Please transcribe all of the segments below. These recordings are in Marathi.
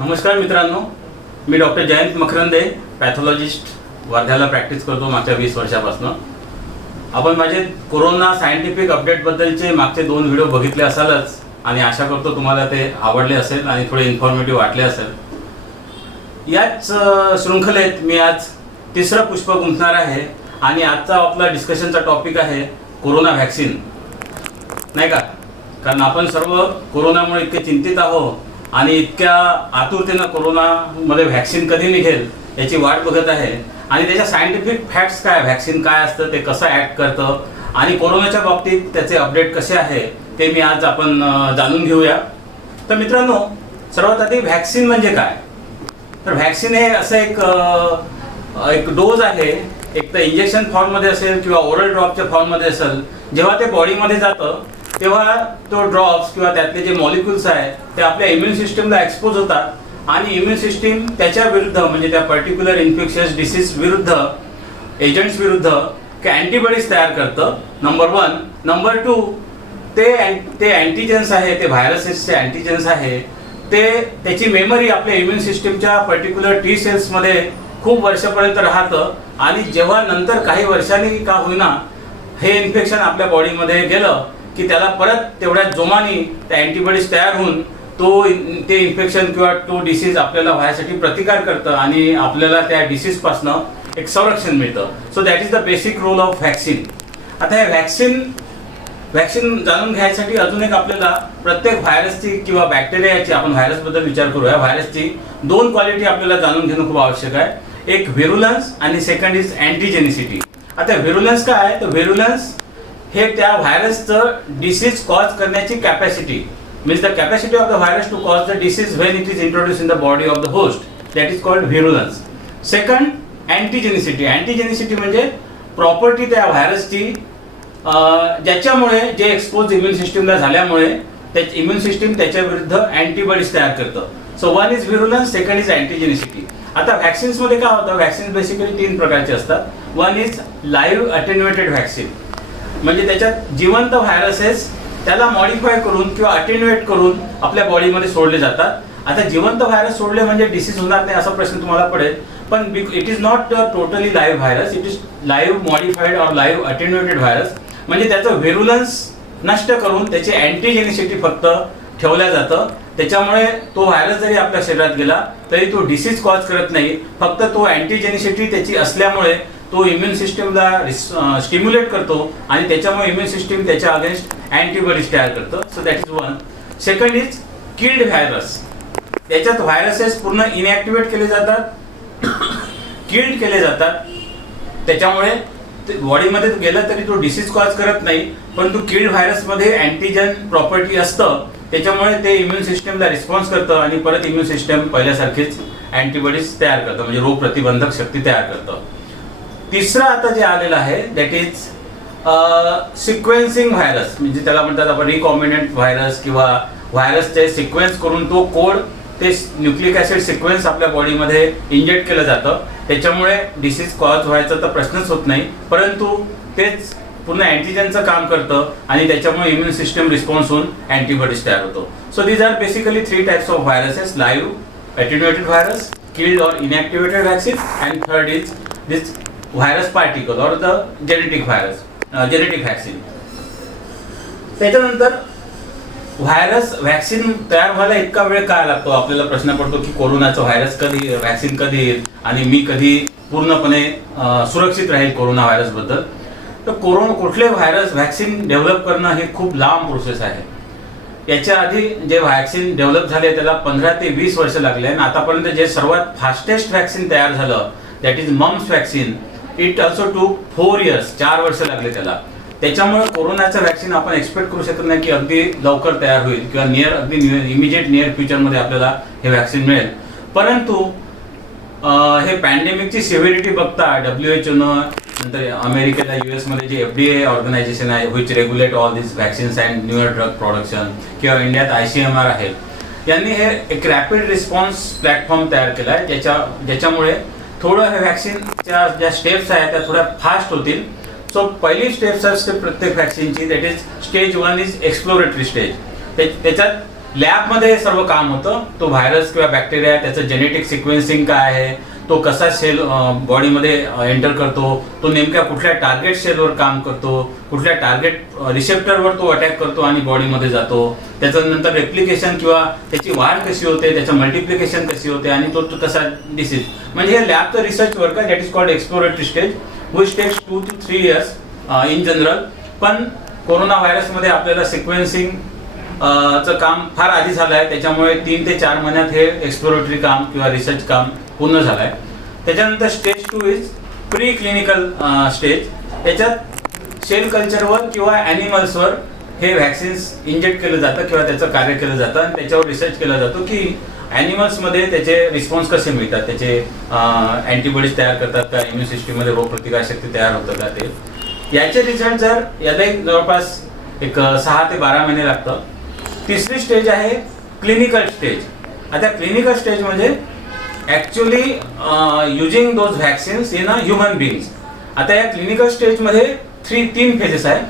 नमस्कार मित्रांनो, मी डॉक्टर जयंत मकरंदे, पॅथॉलॉजिस्ट, वर्ध्याला प्रॅक्टिस करतो मागच्या 20 वर्षापासून. आपण माझे कोरोना सायंटिफिक अपडेटबद्दलचे मागचे 2 व्हिडिओ बघितले असालच आणि आशा करतो तुम्हाला ते आवडले असेल आणि थोडे इन्फॉर्मेटिव्ह वाटले असेल. याच शृंखलेत मी आज तिसरं पुष्प गुंफणार आहे आणि आजचा आपला डिस्कशनचा टॉपिक आहे कोरोना व्हॅक्सिन, नाही का? कारण आपण सर्व कोरोनामुळे इतके चिंतित आहोत आणि इतक्या आतुरतेनं कोरोनामध्ये व्हॅक्सिन कधी निघेल याची वाट बघत आहे. आणि त्याच्या सायंटिफिक फॅक्ट्स काय, व्हॅक्सिन काय असतं, ते कसं ॲक्ट करतं आणि कोरोनाच्या बाबतीत त्याचे अपडेट कसे आहे ते मी आज आपण जाणून घेऊया. तर मित्रांनो, सर्वात आधी व्हॅक्सिन म्हणजे काय? तर व्हॅक्सिन हे असं एक डोज आहे. एक तर इंजेक्शन फॉर्ममध्ये असेल किंवा ओरल ड्रॉपच्या फॉर्ममध्ये असेल. जेव्हा ते बॉडीमध्ये जातं तेव्हा तो ड्रॉप्स किंवा त्यातले जे मॉलिक्युल्स आहेत ते आपल्या इम्युन सिस्टमला एक्सपोज होतात आणि इम्युन सिस्टीम त्याच्या विरुद्ध, म्हणजे त्या पर्टिक्युलर इन्फेक्शियस डिसीज विरुद्ध, एजंट्स विरुद्ध अँटीबॉडीज तयार करतं. नंबर 1. नंबर 2, ते अँटीजेन्स आहे, ते व्हायरसेसचे अँटीजेन्स आहे, त्याची मेमरी आपल्या इम्युन सिस्टीमच्या पर्टिक्युलर टी सेल्समध्ये खूप वर्षापर्यंत राहतं आणि जेव्हा नंतर काही वर्षांनी का होईना हे इन्फेक्शन आपल्या बॉडीमध्ये गेलं की त्याला परत तेवढ्या जोमाने त्या अँटीबॉडीज तयार होऊन ते इन्फेक्शन किंवा तो डिसीज आपल्याला व्हायसाठी प्रतिकार करतं आणि आपल्याला त्या डिसीजपासनं एक संरक्षण मिळतं. So that is the basic role of vaccine. आता हे व्हॅक्सिन जाणून घ्यायसाठी अजून एक आपल्याला प्रत्येक व्हायरसची किंवा बॅक्टेरियाची, आपण व्हायरसबद्दल विचार करूया, व्हायरसची 2 क्वालिटी आपल्याला जाणून घेणं खूप आवश्यक आहे. एक व्हिरुलन्स आणि सेकंड इज अँटीजेनिसिटी. आता व्हिरुलन्स काय आहे? तर व्हिरुलन्स हे त्या व्हायरसचं डिसीज कॉज करण्याची capacity, means the capacity of the virus to cause the disease when it is introduce in the body of the host, that is called virulence. Second, antigenicity. Antigenicity म्हणजे प्रॉपर्टी त्या व्हायरसची ज्याच्यामुळे जे एक्सपोज इम्युन सिस्टीमला झाल्यामुळे इम्युन सिस्टीम त्याच्या विरुद्ध अँटीबॉडीज तयार करतं. So 1 is virulence, second is antigenicity. आता व्हॅक्सिन्समध्ये काय होतं? व्हॅक्सिन्स बेसिकली 3 प्रकारचे असतात. 1 इज लाईव्ह अटेन्युएटेड व्हॅक्सिन, म्हणजे त्याच्यात जिवंत व्हायरसेस त्याला मॉडिफाय करून किंवा अटेन्युएट करून आपल्या बॉडीमध्ये सोडले जातात. आता जिवंत व्हायरस सोडले म्हणजे डिसीज होणार नाही असा प्रश्न तुम्हाला पडेल, पण it is not totally live virus, it is live modified or live attenuated virus. म्हणजे त्याचं व्हिरुलन्स नष्ट करून त्याची अँटीजेनिसिटी फक्त ठेवल्या जातं. त्याच्यामुळे तो व्हायरस जरी आपल्या शरीरात गेला तरी तो डिसीज कॉज करत नाही, फक्त तो अँटीजेनिसिटी त्याची असल्यामुळे तो इम्युन सिस्टीमला स्टिम्युलेट करतो आणि त्याच्यामुळे इम्युन सिस्टीम त्याच्या अगेन्स्ट अँटीबॉडीज तयार करतं. So that is 1. Second is killed virus. त्याच्यात व्हायरसेस पूर्ण इनॅक्टिवेट केले जातात, किल्ड केले जातात. त्याच्यामुळे बॉडीमध्ये गेलं तरी तो डिसीज कॉज करत नाही, परंतु किल्ड व्हायरसमध्ये अँटीजन प्रॉपर्टी असतं, त्याच्यामुळे ते इम्युन सिस्टमला रिस्पॉन्स करतं आणि परत इम्युन सिस्टम पहिल्यासारखीच अँटीबॉडीज तयार करतं, म्हणजे रोग प्रतिबंधक शक्ती तयार करतं. तिसरं आता जे आलेलं आहे दॅट इज सिक्वेन्सिंग व्हायरस, म्हणजे त्याला म्हणतात आपण रिकॉम्बिनंट व्हायरस किंवा व्हायरसचे सिक्वेन्स करून तो कोड, ते न्यूक्लिक ॲसिड सिक्वेन्स आपल्या बॉडीमध्ये इंजेक्ट केलं जातं. त्याच्यामुळे डिसीज कॉज व्हायचा तर प्रश्नच होत नाही, परंतु तेच पूर्ण अँटीजनचं काम करतं आणि त्याच्यामुळे इम्युन सिस्टम रिस्पॉन्स होऊन अँटीबॉडीज तयार होतो. So these are basically 3 types of viruses: live attenuated virus, killed or inactivated vaccine, and third is this virus particle or the genetic vaccine. त्याच्यानंतर व्हॅक्सिन तयार व्हायला इतका वेळ काय लागतो? आपल्याला प्रश्न पडतो की कोरोनाचं व्हॅक्सिन कधी येईल आणि मी कधी पूर्णपणे सुरक्षित राहील कोरोना व्हायरसबद्दल. तर कुठले व्हॅक्सिन डेव्हलप करणं हे खूप लांब प्रोसेस आहे. याच्या आधी जे व्हॅक्सिन डेव्हलप झाले त्याला 15 ते 20 वर्ष लागले आणि आतापर्यंत जे सर्वात फास्टेस्ट व्हॅक्सिन तयार झालं that is mumps vaccine. It also took 4 years, 4 वर्ष लागले त्याला. त्याच्यामुळे कोरोनाचं व्हॅक्सिन आपण एक्सपेक्ट करू शकत नाही की अगदी लवकर तयार होईल किंवा इमिजिएट नियर फ्युचरमध्ये आपल्याला हे व्हॅक्सिन मिळेल. परंतु हे पॅन्डेमिकची सिव्हिरिटी बघता WHO नंतर अमेरिकेला US मध्ये जे FDA ऑर्गनायझेशन आहे which regulate all this vaccines and newer drug production, किंवा इंडियात ICMR आहे, यांनी हे एक रॅपिड रिस्पॉन्स प्लॅटफॉर्म तयार केला आहे ज्याच्यामुळे थोडं हे व्हॅक्सिनच्या ज्या स्टेप्स आहेत त्या थोड्या फास्ट होतील. सो पहिली स्टेप्स असते प्रत्येक व्हॅक्सिनची, that is stage 1 is exploratory stage. त्याच्यात लॅबमध्ये सर्व काम होतं. तो व्हायरस किंवा बॅक्टेरिया, त्याचं जेनेटिक सिक्वेन्सिंग काय आहे, तो कसा सेल बॉडीमध्ये एंटर करतो, तो नेमक्या कुठल्या टार्गेट सेलवर काम करतो, कुठल्या टार्गेट रिसेप्टरवर तो अटॅक करतो आणि बॉडीमध्ये जातो, त्याचं नंतर रेप्लिकेशन किंवा त्याची वाढ कशी होते, त्याचं मल्टिप्लिकेशन कशी होते आणि तो कसा डिसीज. म्हणजे हे लॅबचं रिसर्च वर्क आहे, that is called exploratory stage, which takes 2 to 3 years in general. पण कोरोना व्हायरसमध्ये आपल्याला सिक्वेन्सिंग चं काम फार आधी झालं आहे, त्याच्यामुळे 3 ते 4 महिन्यात हे एक्सप्लोरेटरी काम किंवा रिसर्च काम पूर्ण झालं आहे. त्याच्यानंतर stage 2 is pre clinical stage. त्याच्यात सेल कल्चरवर किंवा ॲनिमल्सवर हे व्हॅक्सिन्स इंजेक्ट केलं जातं किंवा त्याचं कार्य केलं जातं आणि त्याच्यावर रिसर्च केला जातो की ॲनिमल्समध्ये त्याचे रिस्पॉन्स कसे मिळतात, त्याचे अँटीबॉडीज तयार करतात का, इम्युन सिस्टीममध्ये रोगप्रतिकारशक्ती तयार होतं का ते. याचे रिझल्ट यालाही जवळपास एक 6 ते 12 महिने लागतं. तिसरी स्टेज आहे क्लिनिकल स्टेज. आता क्लिनिकल स्टेज म्हणजे actually using those vaccines in a human बिंग्स. आता या क्लिनिकल स्टेजमध्ये 3 फेजेस आहे.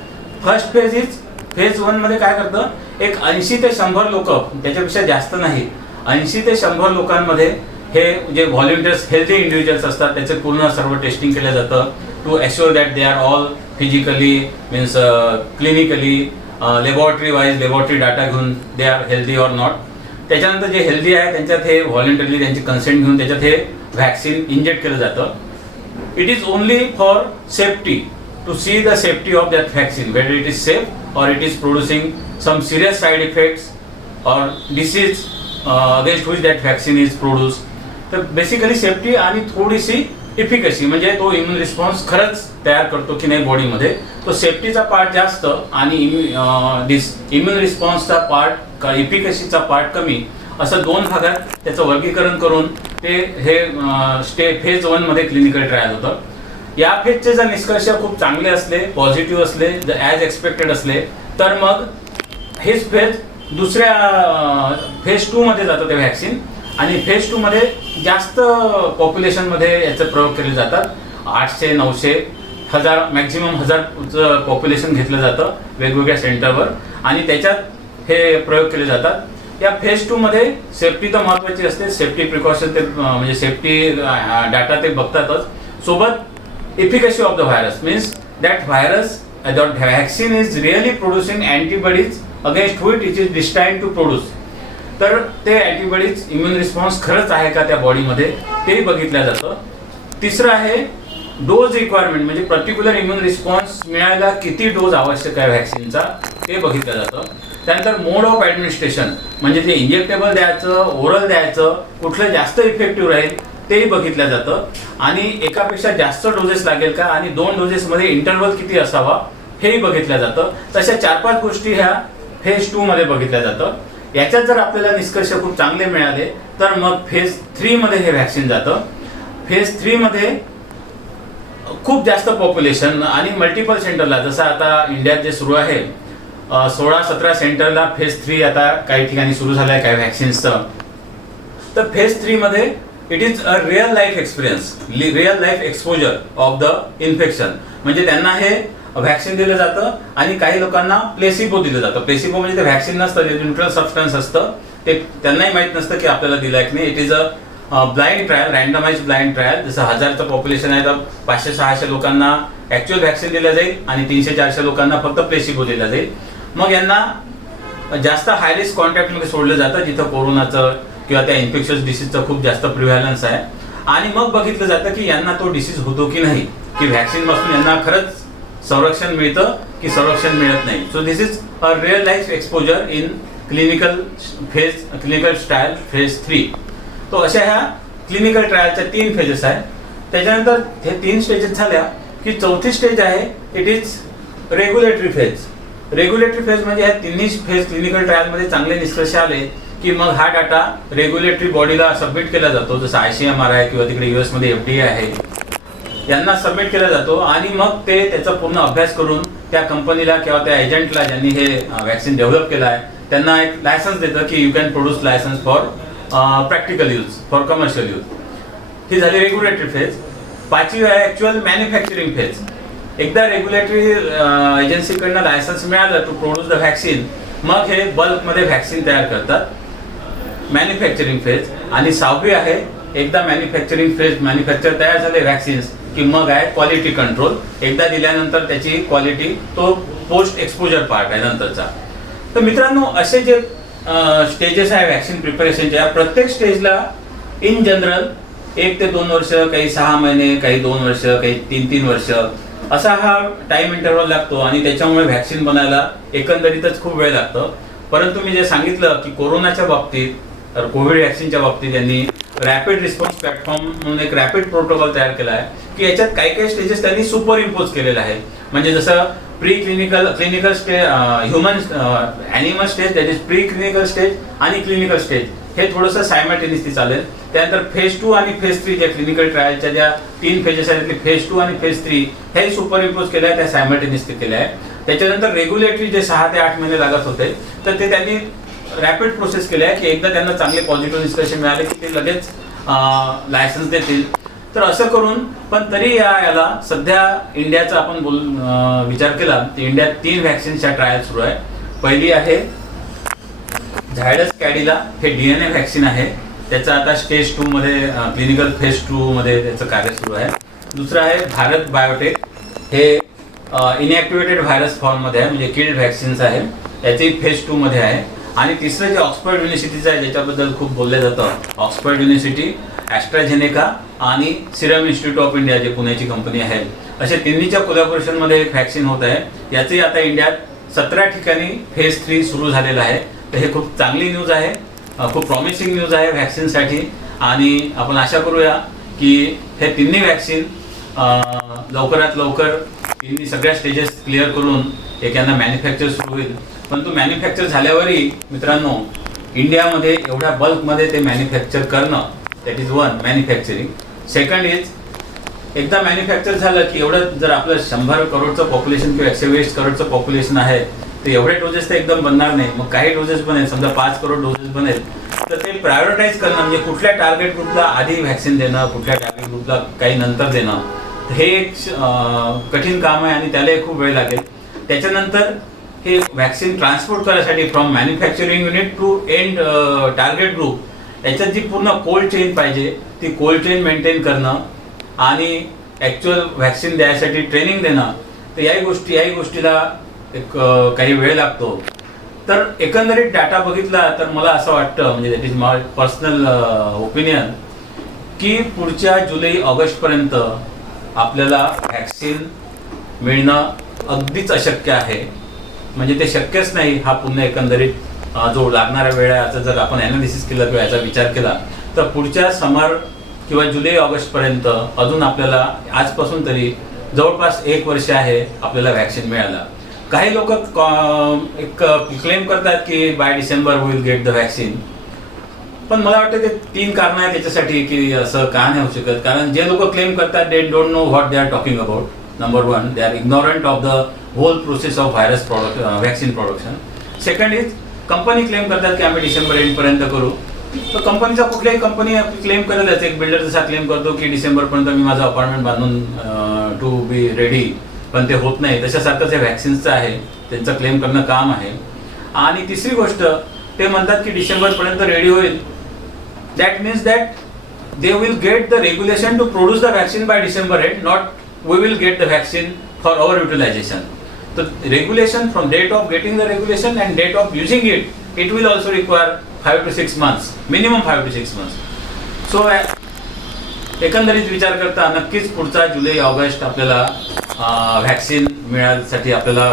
फर्स्ट फेज इज फेज 1 मध्ये काय करतं, एक 80 ते 100 लोक, त्याच्यापेक्षा जास्त नाही, 80 ते 100 लोकांमध्ये हे जे व्हॉलेंटियर्स हेल्दी इंडिव्हिज्युअल्स असतात त्याचे पूर्ण सर्व टेस्टिंग केलं जातं to assure that they are all physically means clinically laboratory wise laboratory data घेऊन they are healthy or not. त्याच्यानंतर जे हेल्दी आहे त्यांच्यात हे व्हॉलेंटरली त्यांची कन्सेंट घेऊन त्याच्यात हे व्हॅक्सिन इंजेक्ट केलं जातं. It is only for safety, to see the safety of that vaccine, whether it is safe or it is producing some serious side effects or disease against which that vaccine is produce. तर बेसिकली सेफ्टी आणि थोडीशी इफिकसी, म्हणजे तो इम्युन रिस्पॉन्स खरंच तयार करतो की नाही बॉडीमध्ये, तो सेफ्टीचा पार्ट जास्त आणि इम्युन रिस्पॉन्सचा पार्ट, इफिकसीचा पार्ट कमी, असं 2 भागात त्याचं वर्गीकरण करून ते हे फेज 1 मध्ये क्लिनिकल ट्रायल होतं. या फेजचे जर निष्कर्ष खूप चांगले असले, पॉझिटिव्ह असले, जर ॲज एक्सपेक्टेड असले, तर मग हेच फेज दुसऱ्या फेज 2 मध्ये जातं ते व्हॅक्सिन. आणि फेज 2 मध्ये जास्त पॉप्युलेशनमध्ये याचे प्रयोग केले जातात. 800, 900, 1000 मॅक्झिमम 1000 पॉप्युलेशन घेतलं जातं वेगवेगळ्या सेंटरवर आणि त्याच्यात हे प्रयोग केले जातात. या फेज 2 मध्ये सेफ्टी तर महत्त्वाची असते, सेफ्टी प्रिकॉशन ते म्हणजे सेफ्टी डाटा ते बघतातच, सोबत efficacy of the virus means that virus that vaccine is really producing antibodies against which it is destined to produce. तर ते अँटीबॉडीज इम्युन रिस्पॉन्स खरंच आहे का त्या बॉडीमध्ये ते बघितलं जातं. तिसरं आहे डोज रिक्वायरमेंट, म्हणजे पर्टिक्युलर इम्युन रिस्पॉन्स मिळायला किती डोज आवश्यक आहे व्हॅक्सिनचा ते बघितलं जातं. त्यानंतर मोड ऑफ ॲडमिनिस्ट्रेशन, म्हणजे ते इंजेक्टेबल द्यायचं, ओरल द्यायचं, कुठलं जास्त इफेक्टिव्ह राहील तेही बघितलं जातं. आणि एकापेक्षा जास्त डोजेस लागेल का आणि 2 डोजेसमध्ये इंटरव्हल किती असावा हेही बघितलं जातं. तशा 4-5 गोष्टी ह्या फेज 2 मध्ये बघितल्या जातं. याच्यात जर आपल्याला निष्कर्ष खूप चांगले मिळाले तर मग फेज 3 मध्ये हे व्हॅक्सिन जातं. फेज 3 मध्ये खूप जास्त पॉप्युलेशन आणि मल्टिपल सेंटरला, जसं आता इंडियात जे सुरू आहे 16-17 सेंटरला फेज 3 आता काही ठिकाणी सुरू झालं आहे काही व्हॅक्सिन्सचं. तर फेज 3 मध्ये it is a real life experience, real life exposure of the infection. म्हणजे त्यांना हे व्हॅक्सिन दिलं जातं आणि काही लोकांना प्लेसिबो दिलं जातं. प्लेसिबो म्हणजे ते व्हॅक्सिन नसतं, ते न्यूट्रल सबस्टन्स असतं, ते त्यांनाही माहीत नसतं की आपल्याला दिलं आहे की नाही. It is a blind trial, randomise blind trial. जसं 1000चं पॉप्युलेशन आहे तर 500-600 लोकांना ॲक्च्युअल व्हॅक्सिन दिलं जाईल आणि 300-400 लोकांना फक्त प्लेसिबो दिला जाईल. मग यांना जास्त हाय रिस्क कॉन्टॅक्टमध्ये सोडलं जातं जिथं कोरोनाचं किंवा त्या इन्फेक्शस डिसीजचं खूप जास्त प्रिव्हॅलन्स आहे. आणि मग बघितलं जातं की यांना तो डिसीज होतो की नाही, की व्हॅक्सिनपासून यांना खरंच संरक्षण मिळतं की संरक्षण मिळत नाही. So this is a real life exposure in clinical trial phase 3. तो अशा ह्या क्लिनिकल ट्रायलच्या 3 फेजेस आहेत. त्याच्यानंतर हे 3 स्टेजेस झाल्या की 4थी स्टेज आहे it is regulatory phase. Regulatory phase म्हणजे ह्या 3 फेज क्लिनिकल ट्रायलमध्ये चांगले निष्कर्ष आले की मग हा डाटा रेग्युलेटरी बॉडीला सबमिट केला जातो, जसं ICMR आहे किंवा तिकडे US मध्ये FDA आहे, यांना सबमिट केला जातो. आणि मग ते त्याचा पूर्ण अभ्यास करून त्या कंपनीला किंवा त्या एजंटला ज्यांनी हे व्हॅक्सिन डेव्हलप केलं आहे त्यांना एक लायसन्स देतं की you can produce licence for practical use, for commercial use. ही झाली रेग्युलेटरी फेज. 5वी आहे ॲक्च्युअल मॅन्युफॅक्चरिंग फेज. एकदा रेग्युलेटरी एजन्सीकडनं लायसन्स मिळालं टू प्रोड्यूस द व्हॅक्सिन मग हे बल्कमध्ये व्हॅक्सिन तयार करतात मॅन्युफॅक्चरिंग फेज. आणि 6वी आहे एकदा मॅन्युफॅक्चरिंग फेज मॅन्युफॅक्चर तयार झाले व्हॅक्सिन्स की मग आहे क्वालिटी कंट्रोल. एकदा दिल्यानंतर त्याची क्वालिटी तो पोस्ट एक्सपोजर पार्ट आहे नंतरचा. तर मित्रांनो असे जे स्टेजेस आहे व्हॅक्सिन प्रिपरेशनच्या, प्रत्येक स्टेजला इन जनरल 1 ते 2 वर्ष, काही 6 महिने, काही 2 वर्ष, काही 3 वर्ष असा हा टाइम इंटरव्हल लागतो. आणि त्याच्यामुळे व्हॅक्सिन बनायला एकंदरीतच खूप वेळ लागतो. परंतु मी जे सांगितलं की कोरोनाच्या बाबतीत तर कोविड व्हॅक्सिनच्या बाबतीत यांनी रॅपिड रिस्पॉन्स प्लॅटफॉर्म म्हणून एक रॅपिड प्रोटोकॉल तयार केला आहे की याच्यात काही काही स्टेजेस त्यांनी सुपर इम्पोज केलेले आहे. म्हणजे जसं pre clinical stage, human animal stage, that is pre clinical stage आणि क्लिनिकल स्टेज हे थोडंसं सायमल्टेनियसली चालेल. त्यानंतर फेज 2 आणि फेज 3 ज्या क्लिनिकल ट्रायलच्या ज्या 3 फेजेस आहेत फेज 2 आणि फेज 3 हे सुपर इम्पोज केलं आहे, त्या सायमल्टेनियसली केल्या आहे. त्याच्यानंतर रेग्युलेटरी जे 6 ते 8 महिने लागत होते तर ते त्यांनी रॅपिड प्रोसेस केली आहे की एकदा त्यांना चांगले पॉझिटिव्ह डिस्कशन मिळाले की ते लगेच लायसन्स देतील. तर असं करून पण तरी याला सध्या इंडियाचा आपण विचार केला तर इंडियात 3 व्हॅक्सिनच्या ट्रायल सुरू आहे. पहिली आहे झायडस कॅडिला, हे DNA व्हॅक्सिन आहे. त्याचं आता स्टेज 2 मध्ये क्लिनिकल फेज 2 मध्ये त्याचं कार्य सुरू आहे. दुसरं आहे भारत बायोटेक, हे इनॅक्टिव्हेटेड व्हायरस फॉर्ममध्ये आहे, म्हणजे किल्ड व्हॅक्सिन्स आहे, त्याची फेज 2 मध्ये आहे. आणि तिसरं जे ऑक्सफर्ड युनिव्हर्सिटीचं आहे ज्याच्याबद्दल खूप बोललं जातं, ऑक्सफर्ड युनिव्हर्सिटी, ॲस्ट्राझेनेका आणि सिरम इन्स्टिट्यूट ऑफ इंडिया जे पुण्याची कंपनी आहे, असे तिन्हीच्या कोलॅबोरेशनमध्ये एक व्हॅक्सिन होत आहे. याचंही आता इंडियात 17 ठिकाणी फेज 3 सुरू झालेलं आहे. तर हे खूप चांगली न्यूज आहे, खूप प्रॉमिसिंग न्यूज आहे व्हॅक्सिनसाठी. आणि आपण आशा करूया की हे तिन्ही व्हॅक्सिन लवकरात लवकर तिन्ही सगळ्या स्टेजेस क्लिअर करून एक यांना मॅन्युफॅक्चर सुरू होईल. परंतु मॅन्युफॅक्चर झाल्यावरही मित्रांनो इंडियामध्ये एवढ्या बल्कमध्ये ते मॅन्युफॅक्चर करणं, that is one manufacturing. Second is एकदा मॅन्युफॅक्चर झालं की एवढं जर आपलं 100 करोडचं पॉप्युलेशन किंवा 120 करोडचं पॉप्युलेशन आहे तर एवढे डोजेस तर एकदम बनणार नाही. मग काही डोजेस बनेल, समजा 5 करोड डोजेस बनेल तर ते प्रायोरिटाईज करणं, म्हणजे कुठल्या टार्गेट ग्रुपला आधी व्हॅक्सिन देणं, कुठल्या टार्गेट ग्रुपला काही नंतर देणं, हे एक कठीण काम आहे आणि त्यालाही खूप वेळ लागेल. त्याच्यानंतर हे व्हॅक्सिन ट्रान्सपोर्ट करायसाठी from manufacturing unit to end target group याच्यात जी पूर्ण कोल्ड चेन पाहिजे ती कोल्ड चेन मेंटेन करणं आणि ॲक्च्युअल व्हॅक्सिन द्यायसाठी ट्रेनिंग देणं, तर याही गोष्टीला एक काही वेळ लागतो. तर एकंदरीत डाटा बघितला तर मला असं वाटतं, म्हणजे that is my personal opinion, की पुढच्या जुलै-ऑगस्टपर्यंत आपल्याला व्हॅक्सिन मिळणं अगदीच अशक्य आहे. म्हणजे ते शक्यच नाही. हा पुन्हा एकंदरीत जो लागणारा वेळ आहे याचा जर आपण ॲनालिसिस केलं किंवा याचा विचार केला तर पुढच्या समर किंवा जुलै-ऑगस्टपर्यंत अजून आपल्याला आजपासून तरी जवळपास 1 वर्ष आहे आपल्याला व्हॅक्सिन मिळालं. काही लोक एक क्लेम करतात की by December we will get the vaccine. पण मला वाटतं ते 3 कारणं आहेत त्याच्यासाठी की असं का नाही होऊ शकत. कारण जे लोक क्लेम करतात they don't know what they are talking about. Number 1, they are ignorant of the whole process of vaccine production. Second is company claim करतात की आम्ही डिसेंबर एंडपर्यंत करू. तर कंपनीचा कुठल्याही कंपनी क्लेम करेलच. एक बिल्डर जसा क्लेम करतो की डिसेंबरपर्यंत मी माझं अपार्टमेंट बांधून टू बी रेडी, पण ते होत नाही. तशासारखंच हे व्हॅक्सिन्सचं आहे, त्यांचं क्लेम करणं काम आहे. आणि तिसरी गोष्ट ते म्हणतात की डिसेंबरपर्यंत रेडी होईल. That means that they will get the regulation to produce the vaccine by December end, not we will get the vaccine for our utilisation. तर regulation from date of getting the regulation and date of using it will also require 5 to 6 months, minimum 5 to 6 months. So एकंदरीत विचार करता नक्कीच पुढचा जुलै-ऑगस्ट आपल्याला व्हॅक्सिन मिळण्यासाठी आपल्याला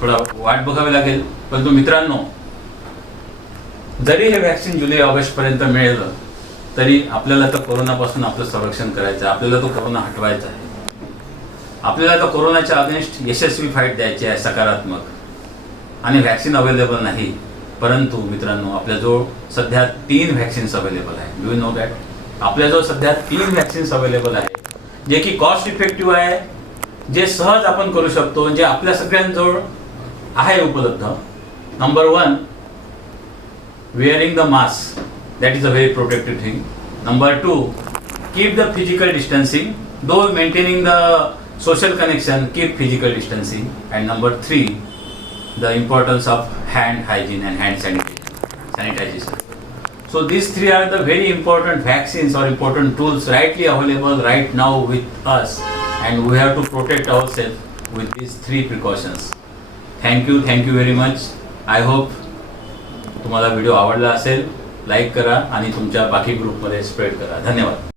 थोडा वाट बघावी लागेल. परंतु मित्रांनो जरी हे व्हॅक्सिन जुलै-ऑगस्टपर्यंत मिळालं तरी आपल्याला तर कोरोनापासून आपलं संरक्षण करायचं आहे, आपल्याला तो कोरोना हटवायचा आहे. आपल्याला तर कोरोनाच्या अगेन्स्ट यशस्वी फाईट द्यायची आहे सकारात्मक. आणि व्हॅक्सिन अवेलेबल नाही, परंतु मित्रांनो आपल्याजवळ सध्या 3 व्हॅक्सिन्स अवेलेबल आहे. Do you know that? आपल्याजवळ सध्या 3 व्हॅक्सिन्स अवेलेबल आहे जे की कॉस्ट इफेक्टिव्ह आहे, जे सहज आपण करू शकतो, जे आपल्या सगळ्यांजवळ आहे उपलब्ध. Number 1, wearing the mask, that is a very protective thing. Number 2, keep the physical distancing, though maintaining the social connection, keep physical distancing. And number 3, the importance of hand hygiene and hand sanitization. So these three are the very important vaccines or important tools rightly available right now with us, and we have to protect ourselves with these three precautions. Thank you very much. I hope तुम्हाला व्हिडिओ आवडला असेल. लाईक करा आणि तुमच्या बाकी ग्रुपमध्ये स्प्रेड करा. धन्यवाद.